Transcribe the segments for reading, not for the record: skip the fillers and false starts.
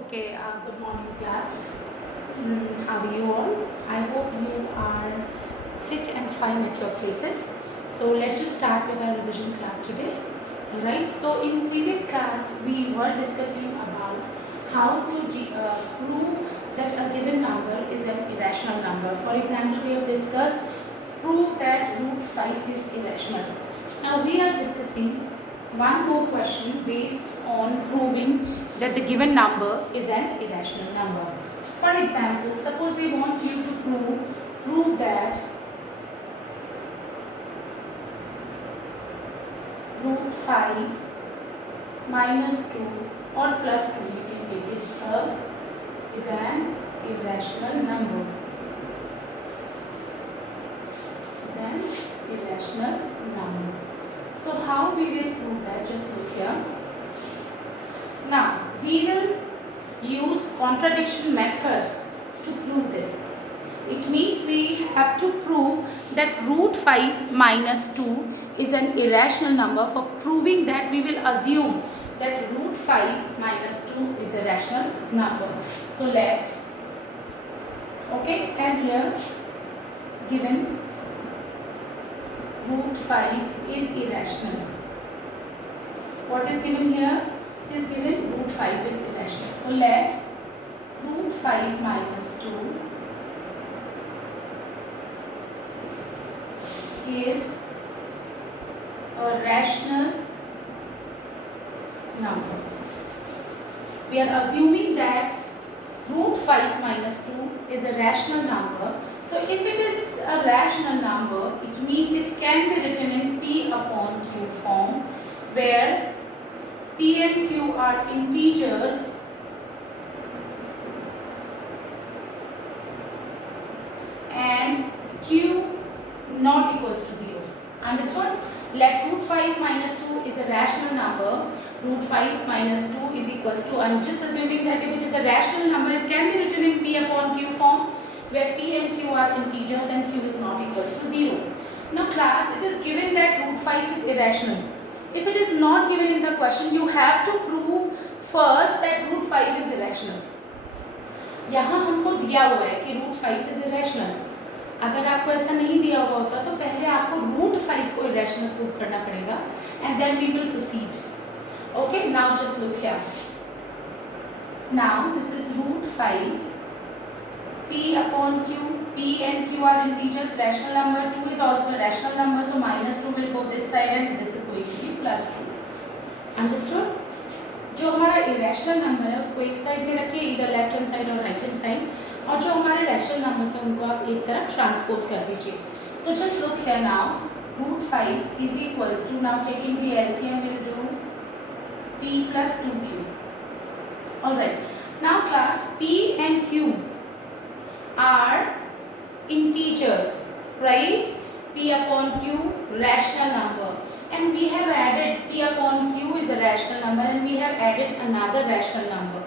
Okay, good morning class. How are you all? I hope you are fit and fine at your places. So let's just start with our revision class today. Alright, so in previous class we were discussing about how to prove that a given number is an irrational number. For example, we have discussed prove that root 5 is irrational. Now we are discussing one more question based on proving that the given number is an irrational number. For example, suppose they want you to prove that root 5 minus 2 or plus 2 you can take is an irrational number. Is an irrational number. So how we will prove that? Just look here. Now we will use contradiction method to prove this. It means we have to prove that root 5 minus 2 is an irrational number. For proving that, we will assume that root 5 minus 2 is a rational number. So let, okay, and here given root 5 is irrational. What is given here? It is given root 5 is irrational. So let root 5 minus 2 is a rational number. We are assuming that root 5 minus 2 is a rational number. So if it is a rational number, it means it can be written in P upon Q form, where P and Q are integers and Q not equals to 0. Understood? Let root 5 minus 2 is a rational number. Root 5 minus 2 is equals to, I am just assuming that if it is a rational number, it can be written in P upon Q form, where P and Q are integers and Q is not equals to 0. Now class, it is given that root 5 is irrational. If it is not given in the question, you have to prove first that root 5 is irrational. यहाँ हमको दिया हुआ है कि root 5 is irrational. अगर आपको ऐसा नहीं दिया हुआ होता तो पहले आपको root 5 को irrational prove करना पड़ेगा and then we will proceed. Okay, now just look here. Now this is root 5. P upon Q, P and Q are integers, rational number. 2 is also a rational number, so minus 2 will go this side and this is going to be plus 2. Understood? जो हमारा irrational number है उसको एक side में रखिए, इधर left hand side और right hand side, और जो हमारे rational numbers हैं उनको आप एक तरफ ट्रांसपोज कर दीजिए. So just look here now. Root 5 is equals to, now taking the LCM will do P plus 2Q. Alright. Now class, P and Q are integers, right? P upon Q, rational number, and we have added P upon Q is a rational number and we have added another rational number,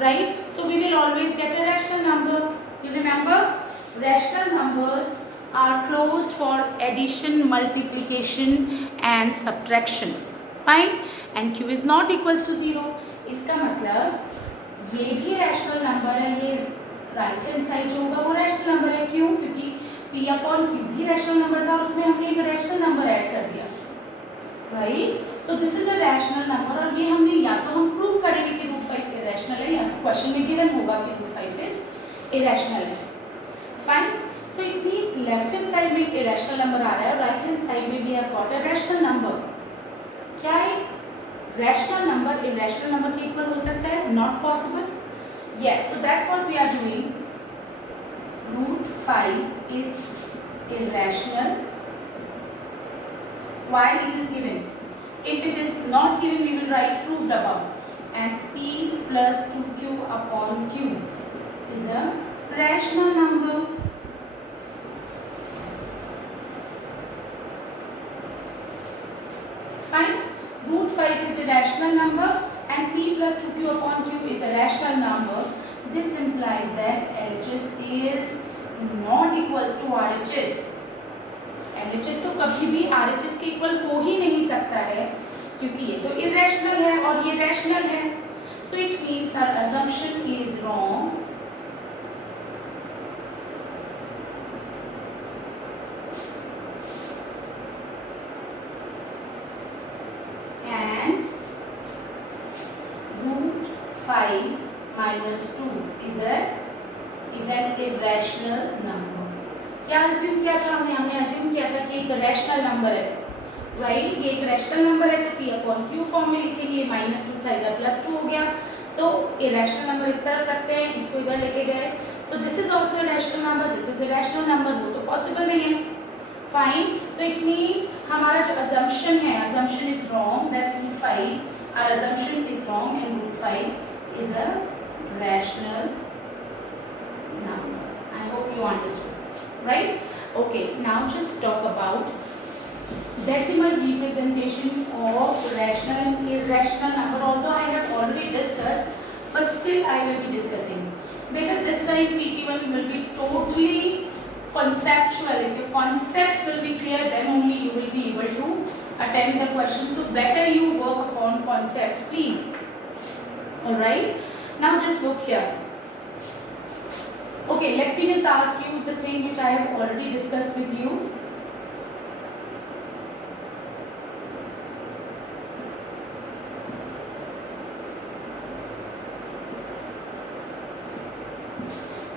right? So we will always get a rational number. You remember, rational numbers are closed for addition, multiplication and subtraction, fine, and Q is not equals to 0. इसका मतलब ये भी rational number है, ये right hand side जो होगा वो rational number है. क्यों? क्योंकि P अपॉन Q भी रैशनल नंबर था, उसमें हमने एक रैशनल नंबर ऐड कर दिया, right? So this is a rational number, और ये हमने या तो हम प्रूव करेंगे कि रूट 5 इरेशनल है, या फिर क्वेश्चन में गिवन होगा कि रूट 5 इज इरेशनल है. Fine. So it means left hand side में एक इरेशनल नंबर आ रहा है और राइट हैंड साइड में भी have got a rational number. क्या एक रैशनल नंबर इरेशनल नंबर के इक्वल हो सकता है? Not possible. Yes, so that's what we are doing. Root 5 is irrational while it is given. If it is not given, we will write proved above. And P plus 2Q upon Q is a rational number. Fine. Root 5 is a rational number and P plus 2Q upon Q is a rational number. This implies that LHS is not equals to RHS. LHS तो कभी भी RHS के equal हो ही नहीं सकता है, क्योंकि ये तो इरेशनल है और ये रैशनल है. So it means our assumption is wrong. And root 5 minus 2 is an irrational number. क्या assume किया था हमने assume किया था कि एक rational number है, right? ये एक rational number है तो p upon q फॉर्म में लिखेंगे, माइनस 2 था इधर प्लस 2 हो गया. So irrational number इस तरफ रखते हैं, इसको इधर लेके गए. So this is also a rational number, this is a rational number, वो तो possible नहीं है. Fine. So it means हमारा जो assumption है, assumption is wrong that root 5, our assumption is wrong and root 5 is a rational number. I hope you understood. Right? Okay, now just talk about decimal representation of rational and irrational number. Although I have already discussed, but still I will be discussing. Because this time PT1 will be totally conceptual. If your concepts will be clear, then only you will be able to attempt the question. So better you work upon concepts, please. Alright? Now just look here. Okay, let me just ask you the thing which I have already discussed with you.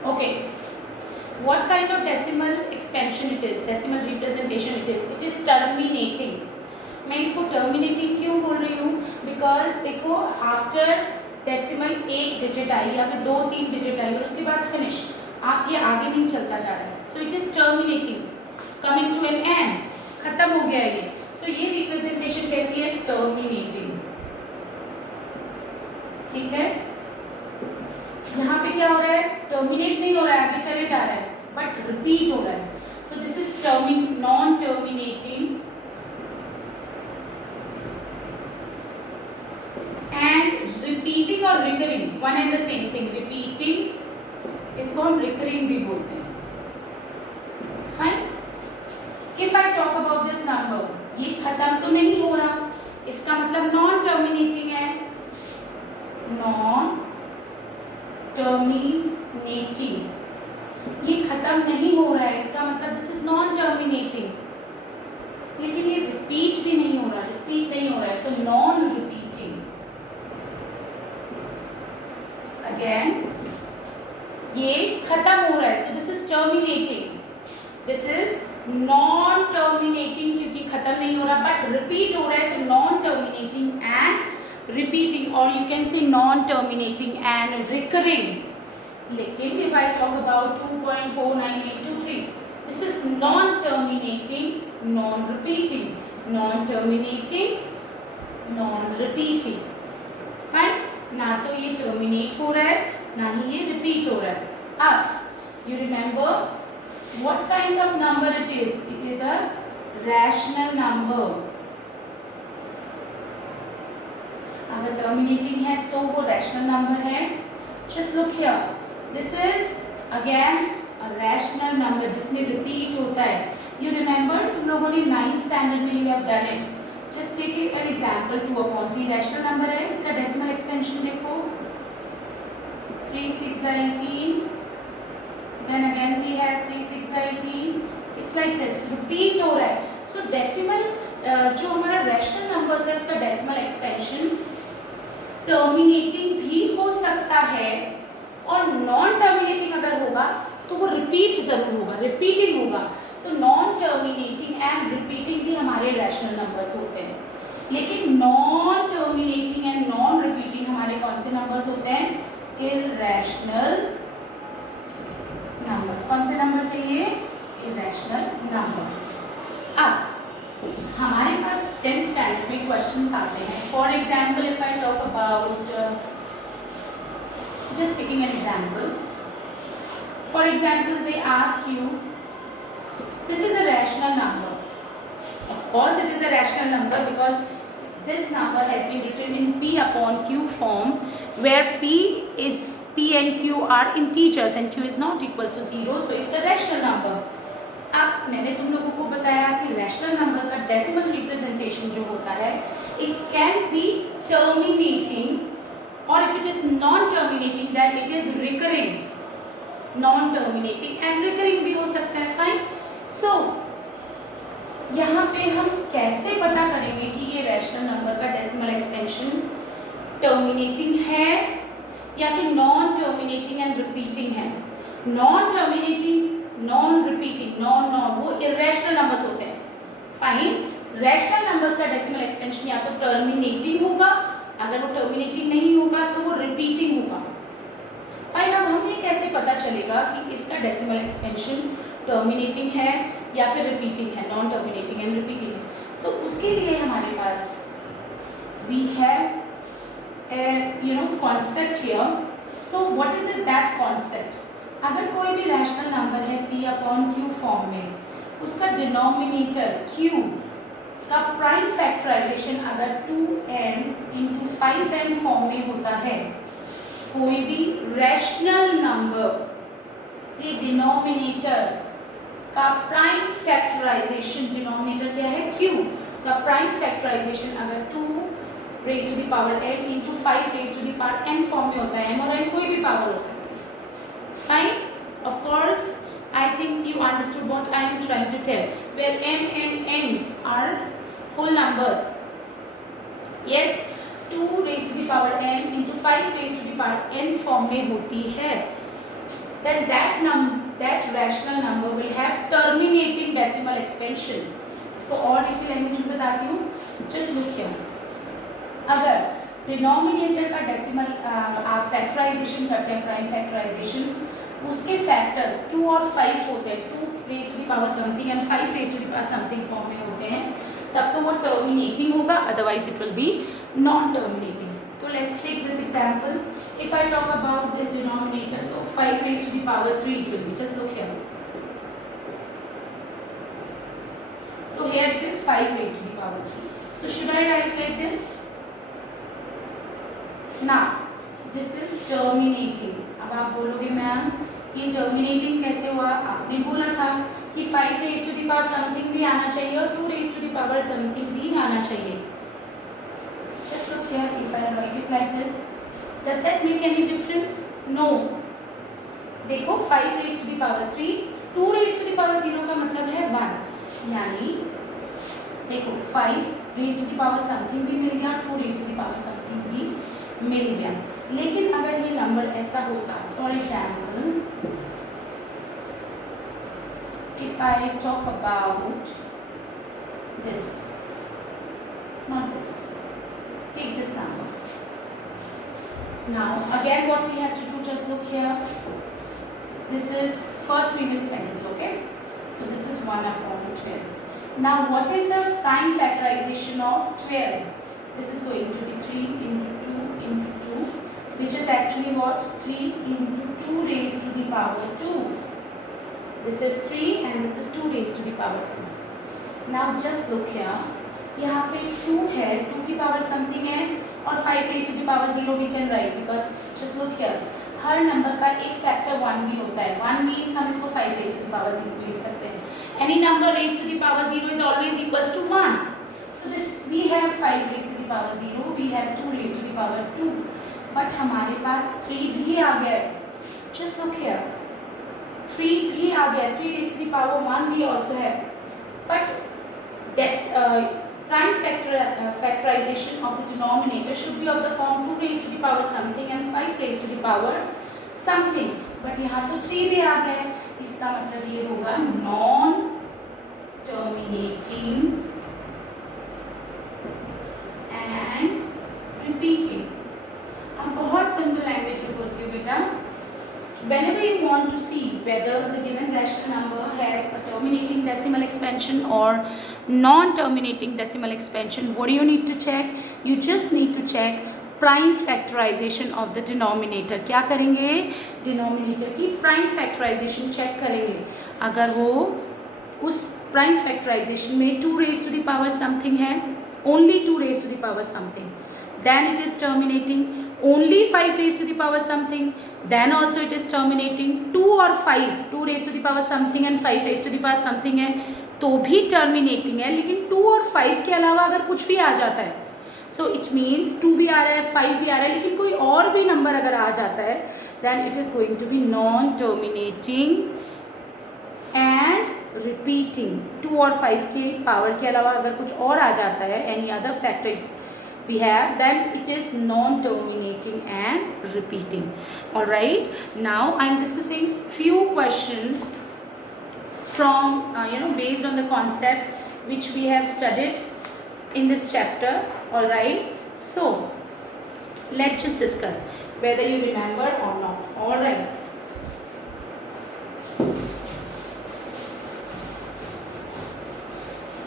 Okay, what kind of decimal expansion it is, decimal representation it is? It is terminating. मैं इसको terminating क्यों बोल रही हूँ? Because देखो after decimal एक digit आई या फिर 2-3 digit आई और उसके बाद finish, आप ये आगे नहीं चलता जा रहा है. So it is terminating, coming to an end, खत्म हो गया ये. So ये representation कैसी है? Terminating. ठीक है? यहाँ पे क्या हो रहा है? टर्मिनेट नहीं हो रहा है, आगे चले जा रहा है, बट रिपीट हो रहा है. So this is non terminating and repeating और recurring one and the same thing. Repeating इसको हम रिकरिंग भी बोलते हैं. Fine. If I talk about this number, ये खत्म तो नहीं हो रहा, इसका मतलब नॉन टर्मिनेटिंग है. नॉन टर्मिनेटिंग, ये खत्म नहीं हो रहा है, इसका मतलब दिस इज नॉन टर्मिनेटिंग. लेकिन ये रिपीट भी नहीं हो रहा, रिपीट नहीं हो रहा है. So non repeating. अगेन ये खत्म हो रहा है, so this is terminating. This is non terminating क्योंकि खत्म नहीं हो रहा बट रिपीट हो रहा है. So non terminating and repeating, or you can say non-terminating and recurring. लेकिन if I talk about 2.49823, this is non-terminating, non-repeating, non-terminating, non-repeating. Fine? ना तो ये terminate हो रहा है, ना ही ये repeat हो रहा है. अब you remember what kind of number it is? It is a rational number. अगर टर्मिनेटिंग है तो वो रैशनल नंबर है. Just look here, this is again a rational number जिसमें रिपीट होता है. यू रिमेंबर, तुम लोगों ने 9th स्टैंडर्ड में you have done it. Just take an example. 2/3 rational number है, इसका डेसिमल एक्सपेंशन देखो 3 6 18. Then again we have 3 6 18. It's like this, repeat हो रहा है. सो डेसिमल जो हमारा रैशनल नंबर्स है उसका डेसिमल एक्सपेंशन टर्मिनेटिंग भी हो सकता है और नॉन टर्मिनेटिंग अगर होगा तो वो रिपीट जरूर होगा, रिपीटिंग होगा. So non terminating and repeating भी हमारे रैशनल नंबर्स होते हैं. लेकिन non terminating and non repeating हमारे कौन से नंबर्स होते हैं? Irrational numbers. कौन से नंबर्स है ये? Irrational numbers. अब हमारे पास 10th स्टैंडर्ड में क्वेश्चंस आते हैं. For example if I talk about, just taking an example. For example, they ask you, this is a rational number. Of course, it is a rational number because this number has been written in P upon Q form, where P and Q are integers and Q is not equal to 0, so it's a rational number. अब मैंने तुम लोगों को बताया कि rational number का decimal representation जो होता है, it can be terminating or if it is non-terminating then it is recurring. Non-terminating and recurring भी हो सकता है. फाइन. सो यहाँ पे हम कैसे पता करेंगे कि ये रैशनल नंबर का डेसिमल एक्सपेंशन टर्मिनेटिंग है या फिर नॉन टर्मिनेटिंग एंड रिपीटिंग है. Non terminating, non repeating, non वो इरेशनल नंबर्स होते हैं. फाइन. रैशनल नंबर्स का डेसिमल एक्सपेंशन या तो टर्मिनेटिंग होगा, अगर वो टर्मिनेटिंग नहीं होगा तो वो रिपीटिंग होगा. फाइन. अब हमें कैसे पता चलेगा कि इसका डेसिमल एक्सपेंशन टर्मिनेटिंग है या फिर रिपीटिंग है, नॉन टर्मिनेटिंग एंड रिपीटिंग है. सो उसके लिए हमारे पास we have concept here. So what is that concept? अगर कोई भी रैशनल नंबर है p अपॉन q फॉर्म में, उसका डिनोमिनेटर q का प्राइम फैक्टराइजेशन अगर 2n इंटू 5n फॉर्म में होता है, कोई भी रैशनल नंबर ये डिनोमिनेटर का प्राइम फैक्टराइजेशन, डिनोमिनेटर क्या है q का प्राइम फैक्टराइजेशन अगर 2 raise to the power n into 5 raise to the power n form में होता है, m और n कोई भी पावर हो सकती है. Fine. Of course, I think you understood what I am trying to tell. Where m and n are whole numbers. Yes, 2 raised to the power m into 5 raised to the power n form में होती है. Then that rational number will have terminating decimal expansion. इसको और इसी language में बताती हूँ. Just look here. अगर डिनोमिनेटर का डेसिमल आप फैक्टराइजेशन करते हैं, प्राइम फैक्टराइजेशन, उसके फैक्टर्स 2 और 5 होते हैं, 2 raise to the power something and 5 raise to the power something form में होते हैं, तब तो वो टर्मिनेटिंग होगा, otherwise it will be non terminating. तो let's take this example. If I talk about this denominator, so 5 raise to the power 3 it will be. Just look here. So here it is 5 raise to the power 3. So should I write like this? Now, this is terminating. अब आप बोलोगे ma'am ये terminating कैसे हुआ? आपने बोला था कि 5 raise to the power something भी आना चाहिए और 2 raise to the power something भी आना चाहिए. Just look here. If I write it like this, does that make any difference? No. देखो 5 raise to the power 3, 2 raise to the power 0 का मतलब है 1. यानी देखो 5 raise to the power something भी मिल गया, 2 raise to the power something भी मिल गया. लेकिन अगर ये नंबर ऐसा होता, for example if I talk about this, not this, take this number. Now again what we have to do, just look here. This is first we will cancel, okay. So this is 1 upon 12. Now what is the prime factorisation of 12? This is going to be 3 into 2 into 2, which is actually what? 3 into 2 raised to the power 2. This is 3 and this is 2 raised to the power 2. Now just look here. यहाँ पे 2 है, 2 की power something है और 5 raised to the power 0 we can write because just look here. Her number का एक factor 1 भी होता है. 1 means हम इसको 5 raised to the power 0 लिख सकते हैं. Any number raised to the power 0 is always equals to 1. So this we have 5 raised to the power 0, we have 2 raised to the power 2, but हमारे पास 3 भी आ गया. Just look here, 3 भी आ गया, 3 raised to the power 1 we also have, but this prime factorization of the denominator should be of the form 2 raised to the power something and 5 raised to the power something, but यहाँ तो 3 भी आ गया. इसका मतलब ये होगा non terminating and repeating. अब बहुत सिंपल लैंग्वेज में बोलती हूँ बेटा. Whenever you want to see whether the given rational number has a terminating decimal expansion or non-terminating decimal expansion, what do you need to check? You just need to check prime factorization of the denominator. क्या करेंगे? Denominator की prime factorization check करेंगे. अगर वो उस prime factorization में 2 raised to the power something है, only 2 raised to the power something, then it is terminating. Only 5 raised to the power something, then also it is terminating. 2 और 5, 2 raised to the power something and 5 raised to the power something है तो भी terminating है. लेकिन 2 और 5 के अलावा अगर कुछ भी आ जाता है सो इट मीन्स 2 भी आ रहा है, 5 भी आ रहा है, लेकिन कोई और भी नंबर अगर आ जाता है then it is going to be non terminating and repeating. 2 और 5 के पावर के अलावा अगर कुछ और आ जाता है, any other factor we have, then it is non-terminating and repeating. All right, now I am discussing few questions from based on the concept which we have studied in this chapter. All right, so let's just discuss whether you remember or not. All right,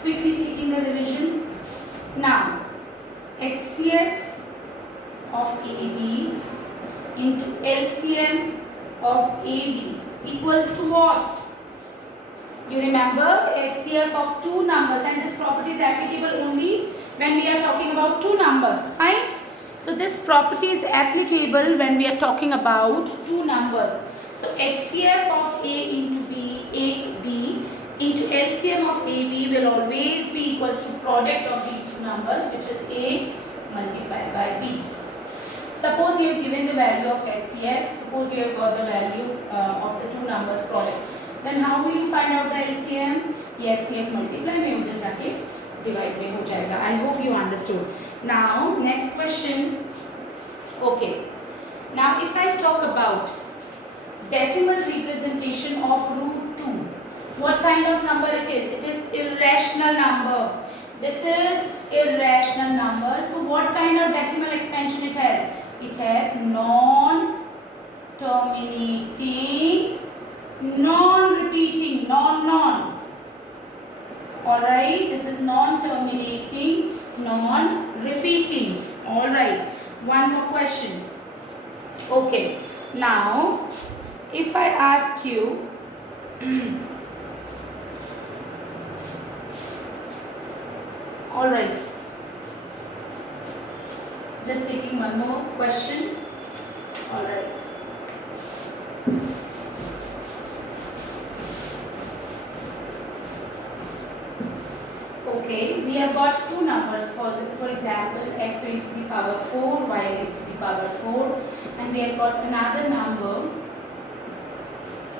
quickly taking the revision now. HCF of AB into LCM of AB equals to what? You remember HCF of two numbers, and this property is applicable only when we are talking about two numbers. Fine. So this property is applicable when we are talking about two numbers. So HCF of A into B, AB into LCM of AB will always be equals to product of these two numbers, which is A multiplied by B. Suppose you have given the value of HCF, suppose you have got the value of the two numbers product, then how will you find out the LCM? ये HCF multiply में उधर जाके divide में हो जाएगा. I hope you understood. Now next question. Okay. Now if I talk about decimal representation of root 2. What kind of number it is? It is irrational number. This is irrational number. So what kind of decimal expansion it has? It has non-terminating, non-repeating, non. Alright, this is non-terminating, non-repeating. Alright, one more question. Okay, now if I ask you all right, just taking one more question. All right, okay, we have got two numbers. For example, x raised to the power 4, y raised to the power 4, and we have got another number.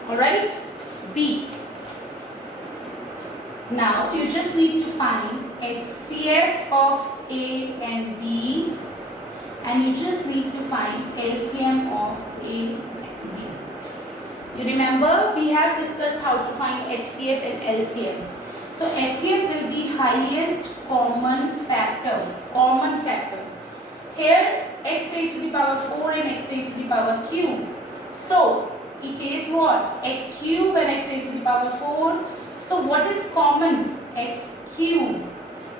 All right, b. Now you just need to find HCF of A and B, and you just need to find LCM of A and B. You remember we have discussed how to find HCF and LCM. So HCF will be highest common factor. Common factor. Here x raised to the power 4 and x raised to the power cube. So it is what? X cube and x raised to the power 4. So what is common? X cube.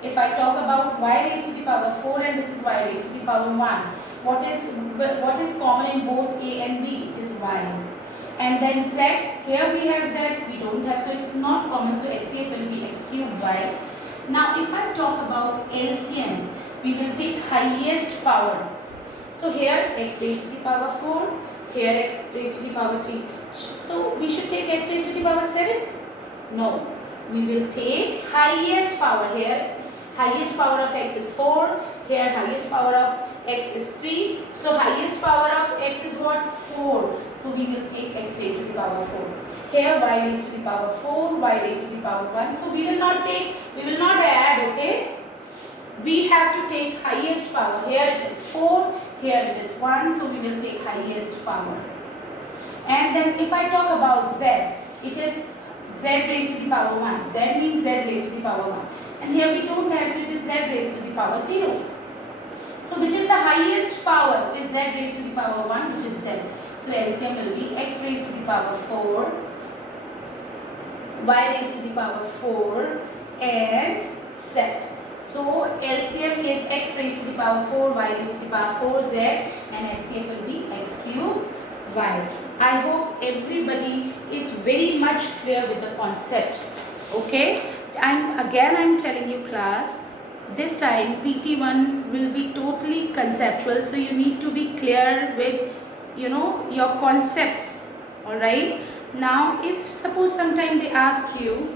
If I talk about y raised to the power 4 and this is y raised to the power 1, what is common in both A and B? It is y. And then z, here we have z, we don't have, so it's not common, so HCF will be x cube y. Now if I talk about LCM, we will take highest power. So here x raised to the power 4, here x raised to the power 3. So we should take x raised to the power 7? No, we will take highest power. Here highest power of x is 4, here highest power of x is 3. So highest power of x is what? 4. So we will take x raised to the power 4. Here y raised to the power 4, y raised to the power 1. So we will not add, okay? We have to take highest power. Here it is 4, here it is 1. So we will take highest power. And then if I talk about z, it is z raised to the power 1. Z means z raised to the power 1. And here we don't have, so it is z raised to the power 0. So which is the highest power? It is z raised to the power 1, which is z. So LCM will be x raised to the power 4, y raised to the power 4 and z. So LCM is x raised to the power 4, y raised to the power 4z, and HCF will be x cube y. I hope everybody is very much clear with the concept. Okay, I'm telling you class, this time PT1 will be totally conceptual, so you need to be clear with your concepts. All right, now if suppose sometime they ask you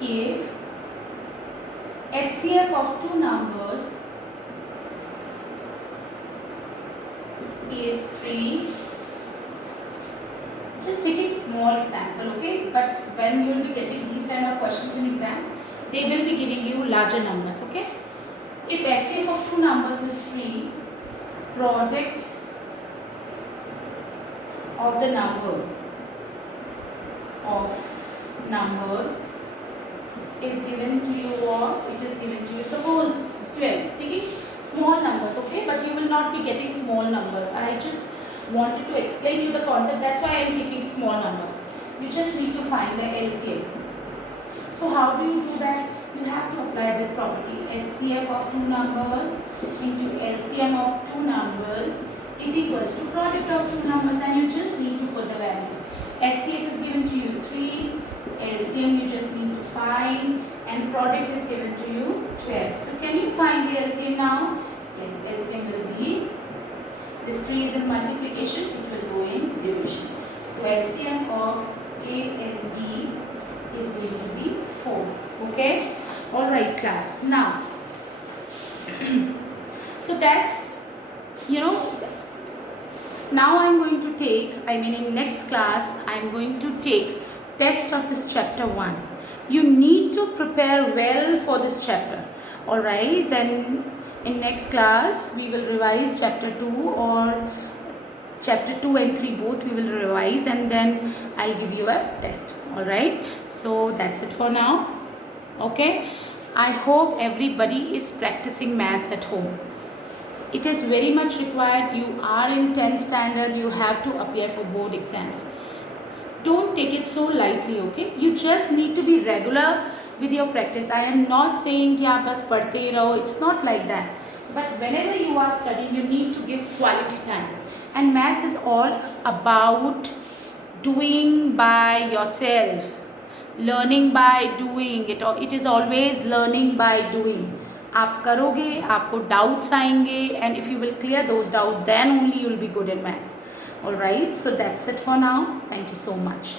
if HCF of two numbers is 3, just taking small example, okay, but when you will be getting these kind of questions in exam, they will be giving you larger numbers, okay. If HCF of two numbers is 3, product of the number of numbers is given to you, or it is given to you, suppose 12, taking small numbers, okay, but you will not be getting small numbers. I just wanted to explain you the concept, that's why I am taking small numbers. You just need to find the LCM. So how do you do that? You have to apply this property, HCF of two numbers into LCM of two numbers is equals to product of two numbers, and you just need to put the values. HCF is given to you 3, LCM you just need to find, and product is given to you 12. So can you find the LCM now? Yes, LCM will be, this 3 is in multiplication, it will go in division. So LCM of A and B is going to be 4. Okay? Alright class. Now, so that's, now I am going to take, in next class, I am going to take test of this chapter 1. You need to prepare well for this chapter. Alright, then in next class, we will revise chapter 2, or chapter 2 and 3 both we will revise, and then I'll give you a test. Alright, so that's it for now. Okay, I hope everybody is practicing maths at home. It is very much required. You are in 10th standard, you have to appear for board exams. Don't take it so lightly, okay? You just need to be regular with your practice. I am not saying कि आप बस पढ़ते ही रहो. It's not like that. But whenever you are studying, you need to give quality time. And maths is all about doing by yourself, learning by doing. It is always learning by doing. आप करोगे, आपको doubts आएंगे, and if you will clear those doubts, then only you will be good in maths. Alright, so that's it for now. Thank you so much.